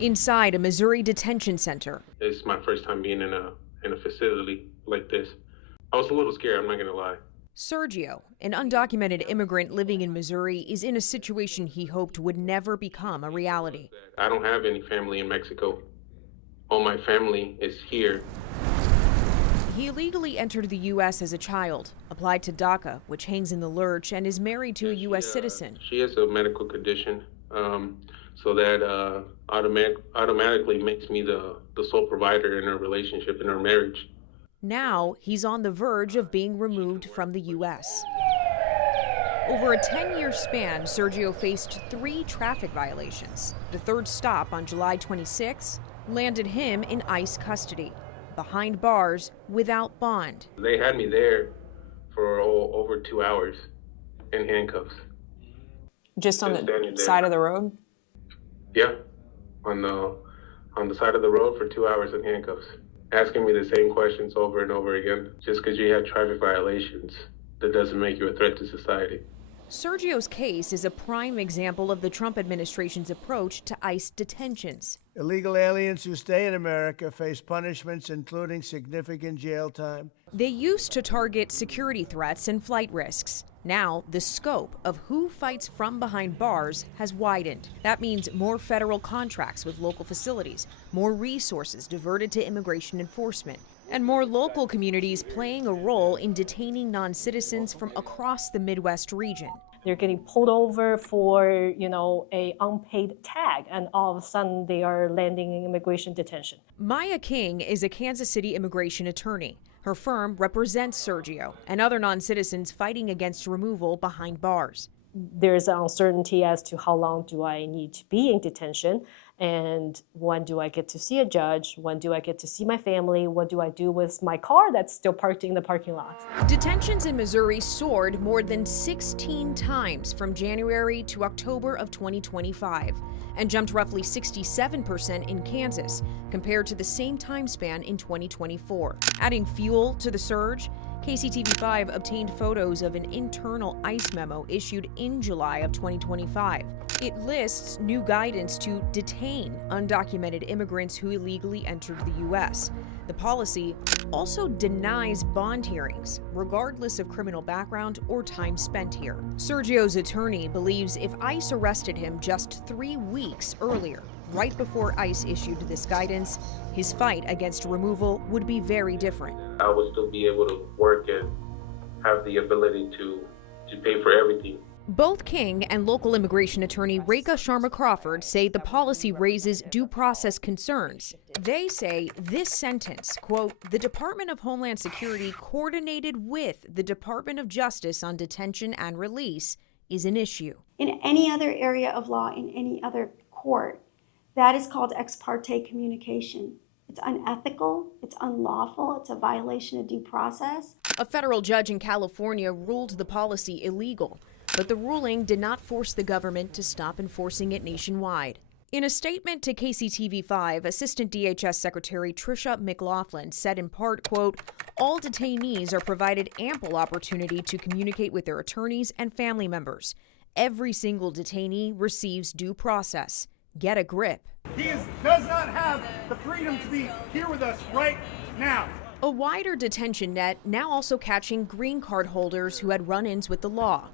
Inside a Missouri detention center, It's my first time being in a facility like this. I was a little scared, I'm not gonna lie. Sergio, an undocumented immigrant living in Missouri, is in a situation he hoped would never become a reality. I don't have any family in Mexico. All my family is here. He illegally entered the U.S. as a child, applied to DACA, which hangs in the lurch, and is married to a U.S. citizen. She has a medical condition, so that automatically makes me the sole provider in our relationship, in our marriage. Now he's on the verge of being removed from the U.S. Over a 10-year span, Sergio faced 3 traffic violations. The third stop on July 26 landed him in ICE custody, behind bars without bond. They had me there for over 2 hours in handcuffs. Just on the side of the road? Yeah, on the side of the road for 2 hours in handcuffs, asking me the same questions over and over again. Just because you have traffic violations, that doesn't make you a threat to society. Sergio's case is a prime example of the Trump administration's approach to ICE detentions. Illegal aliens who stay in America face punishments, including significant jail time. They used to target security threats and flight risks. Now, the scope of who fights from behind bars has widened. That means more federal contracts with local facilities, more resources diverted to immigration enforcement, and more local communities playing a role in detaining non-citizens from across the Midwest region. They're getting pulled over for, a unpaid tag, and all of a sudden they are landing in immigration detention. Maya King is a Kansas City immigration attorney. Her firm represents Sergio and other non-citizens fighting against removal behind bars. There's an uncertainty as to how long do I need to be in detention, and when do I get to see a judge, when do I get to see my family, what do I do with my car that's still parked in the parking lot. Detentions in Missouri soared more than 16 times from January to October of 2025 and jumped roughly 67% in Kansas compared to the same time span in 2024. Adding fuel to the surge, KCTV5 obtained photos of an internal ICE memo issued in July of 2025. It lists new guidance to detain undocumented immigrants who illegally entered the U.S. The policy also denies bond hearings, regardless of criminal background or time spent here. Sergio's attorney believes if ICE arrested him just 3 weeks earlier, right before ICE issued this guidance, his fight against removal would be very different. I would still be able to work and have the ability to pay for everything. Both King and local immigration attorney Rekha Sharma Crawford say the policy raises due process concerns. They say this sentence, quote, "The Department of Homeland Security coordinated with the Department of Justice on detention and release," is an issue. In any other area of law, in any other court, that is called ex parte communication. It's unethical, it's unlawful, it's a violation of due process. A federal judge in California ruled the policy illegal, but the ruling did not force the government to stop enforcing it nationwide. In a statement to KCTV5, Assistant DHS Secretary Tricia McLaughlin said in part, quote, "All detainees are provided ample opportunity to communicate with their attorneys and family members. Every single detainee receives due process. Get a grip." He does not have the freedom to be here with us right now. A wider detention net now also catching green card holders who had run-ins with the law.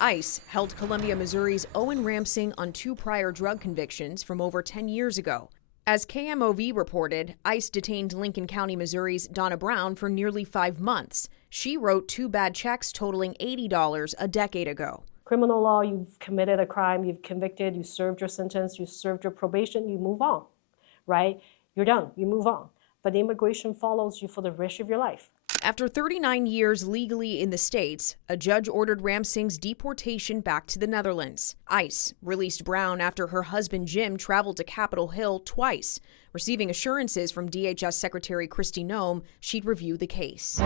ICE held Columbia, Missouri's Owen Ramsing on 2 prior drug convictions from over 10 years ago. As KMOV reported, ICE detained Lincoln County, Missouri's Donna Brown for nearly 5 months. She wrote 2 bad checks totaling $80 a decade ago. Criminal law, you've committed a crime, you've convicted, you served your sentence, you served your probation, you move on, right? You're done, you move on. But immigration follows you for the rest of your life. After 39 years legally in the States, a judge ordered Ramsing's deportation back to the Netherlands. ICE released Brown after her husband Jim traveled to Capitol Hill twice, receiving assurances from DHS Secretary Kristi Noem she'd review the case.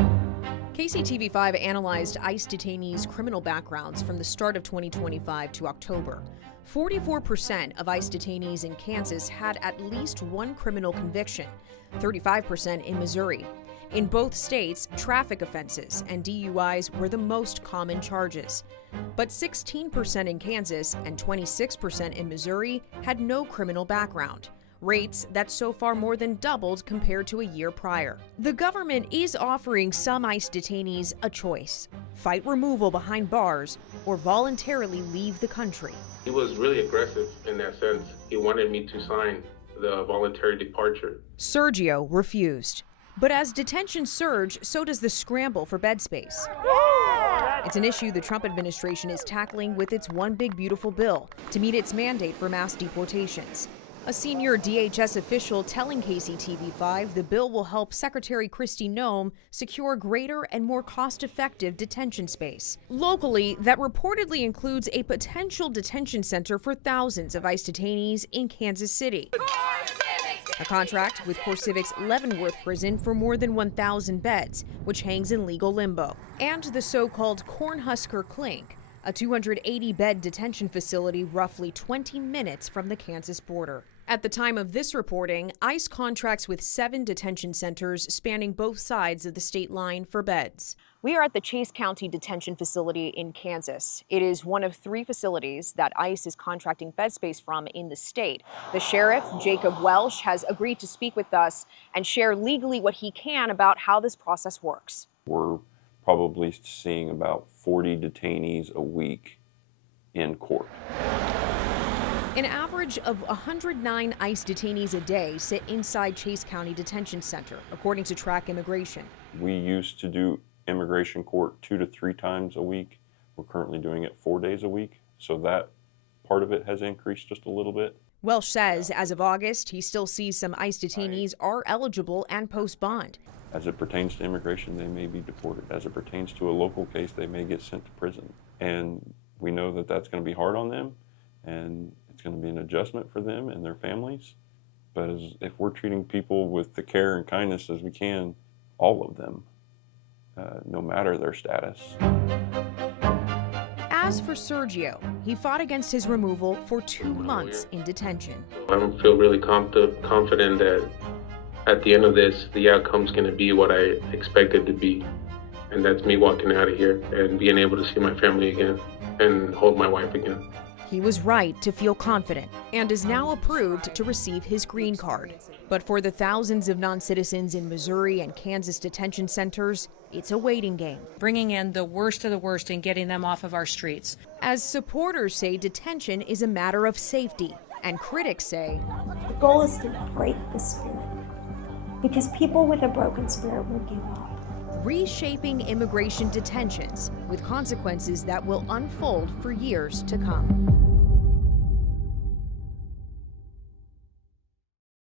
KCTV5 analyzed ICE detainees' criminal backgrounds from the start of 2025 to October. 44% of ICE detainees in Kansas had at least 1 criminal conviction, 35% in Missouri. In both states, traffic offenses and DUIs were the most common charges. But 16% in Kansas and 26% in Missouri had no criminal background. rates that so far more than doubled compared to a year prior. The government is offering some ICE detainees a choice: fight removal behind bars or voluntarily leave the country. He was really aggressive in that sense. He wanted me to sign the voluntary departure. Sergio refused. But as detention surge, so does the scramble for bed space. It's an issue the Trump administration is tackling with its One Big Beautiful Bill to meet its mandate for mass deportations. A senior DHS official telling KCTV5 the bill will help Secretary Kristi Noem secure greater and more cost-effective detention space. Locally, that reportedly includes a potential detention center for thousands of ICE detainees in Kansas City. A contract with CoreCivic's Leavenworth prison for more than 1,000 beds, which hangs in legal limbo. And the so-called Cornhusker Clink, a 280-bed detention facility roughly 20 minutes from the Kansas border. At the time of this reporting, ICE contracts with 7 detention centers spanning both sides of the state line for beds. We are at the Chase County Detention Facility in Kansas. It is one of 3 facilities that ICE is contracting bed space from in the state. The sheriff, Jacob Welsh, has agreed to speak with us and share legally what he can about how this process works. We're probably seeing about 40 detainees a week in court. An average of 109 ICE detainees a day sit inside Chase County Detention Center, according to Track Immigration. We used to do immigration court 2 to 3 times a week. We're currently doing it 4 days a week, so that part of it has increased just a little bit. Welsh says as of August, he still sees some ICE detainees are eligible and post bond. As it pertains to immigration, they may be deported. As it pertains to a local case, they may get sent to prison. And we know that that's going to be hard on them, and it's going to be an adjustment for them and their families. But if we're treating people with the care and kindness as we can, all of them, no matter their status. As for Sergio, he fought against his removal for 2 months in detention. I feel really confident that at the end of this, the outcome's going to be what I expected to be. And that's me walking out of here and being able to see my family again and hold my wife again. He was right to feel confident and is now approved to receive his green card. But for the thousands of non-citizens in Missouri and Kansas detention centers, it's a waiting game. Bringing in the worst of the worst and getting them off of our streets. As supporters say detention is a matter of safety, and critics say The goal is to break the spirit, because people with a broken spirit will give up. reshaping immigration detentions with consequences that will unfold for years to come.